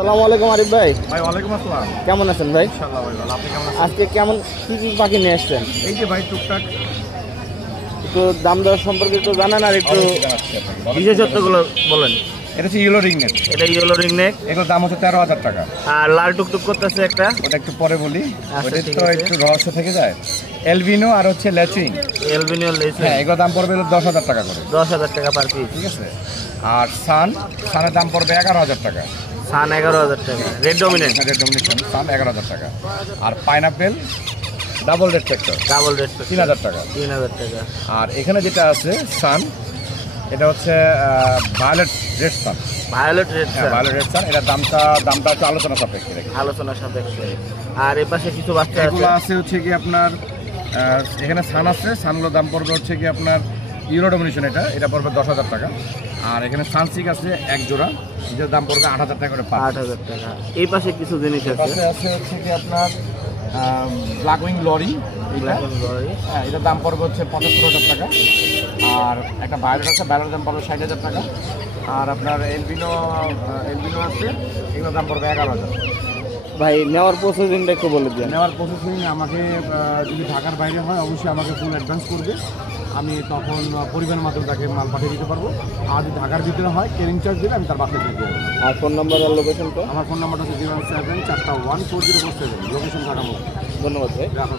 আসসালামু আলাইকুম আরিফ ভাই। ভাই ওয়ালাইকুম আসসালাম। কেমন আছেন ভাই? ইনশাআল্লাহ ভাই ভালো। আপনি কেমন আছেন? আজকে কেমন কি কি পাখি নিয়ে আসছেন? এই যে ভাই টুকটাক একটু দাম দর সম্পর্কে একটু জানান আর একটু জানাচ্ছি আপনাকে। বিশেষত্বগুলো বলেন। এটা হচ্ছে ইয়েলো রিংনেট। এটা ইয়েলো রিংনেক, এগুলোর দাম হচ্ছে 13,000 টাকা। আর লাল টুকটুক করতেছে একটা, ওটা একটু পরে বলি, আচ্ছা, ওটা ঠিক তো আছে। একটু রহস্য থেকে যায়। এলবিনো আর হচ্ছে ল্যাচিং, এলবিনিও লেছে। হ্যাঁ এগুলোর দাম পড়বে হলো 10,000 টাকা করে, 10,000 টাকা পার পিস। ঠিক আছে। আর সানের দাম পড়বে 11,000 টাকা। সান 11,000 টাকা, red dominant red domination sun 11,000 টাকা। আর pineapple double red factor double red 3,000 টাকা। 3,000 টাকা। আর এখানে যেটা আছে সান, এটা হচ্ছে ভায়োলেট রেড সান। ভায়োলেট রেড ভায়োলেট রেড সান, এটার দামটা একটু আলোচনা সাপেক্ষে রেখে। আলোচনা সাপেক্ষে। আর এ পাশে কিছু বাচ্চা আছে, এগুলো আছে হচ্ছে কি আপনার এখানে সান আছে, সানগুলোর দাম পড়বে হচ্ছে কি আপনার ইউরো ডমিনেশন, এটা পড়বে 10,000 টাকা। আর এখানে সানসিক আছে এক জোড়া, যেটার দাম পড়বে 8,000 টাকা করে পার। 8,000 টাকা। এই পাশে কিছু জিনিস আছে, পাশে আছে হচ্ছে কি আপনার ব্ল্যাক উইং লরি, হ্যাঁ এটার দাম পড়বে হচ্ছে 75,000 টাকা। আর একটা ভায়োলেট আছে, ভায়োলেটের দাম পড়বে 60,000 টাকা। আর আপনার এলবিনো আছে, এগুলোর দাম পড়বে 11,000। ভাই নেওয়ার প্রসেসিংটা একটু বলে দেন। নেওয়ার প্রসেসিং আমাকে যদি ঢাকার বাইরে হয় অবশ্যই আমাকে ফুল অ্যাডভান্স করবে, আমি তখন পরিবহনের মাধ্যমে তাকে মাল পাঠিয়ে দিতে পারবো। আর যদি ঢাকার ভিতরে হয় কেরিং চার্জ দিলে আমি তার বাসায় দিয়ে দেবো। আর ফোন নাম্বার আর লোকেশন তো? আমার ফোন নাম্বারটা হচ্ছে 074140407, লোকেশন ঢাকা। ধন্যবাদ ভাই। রাখুন।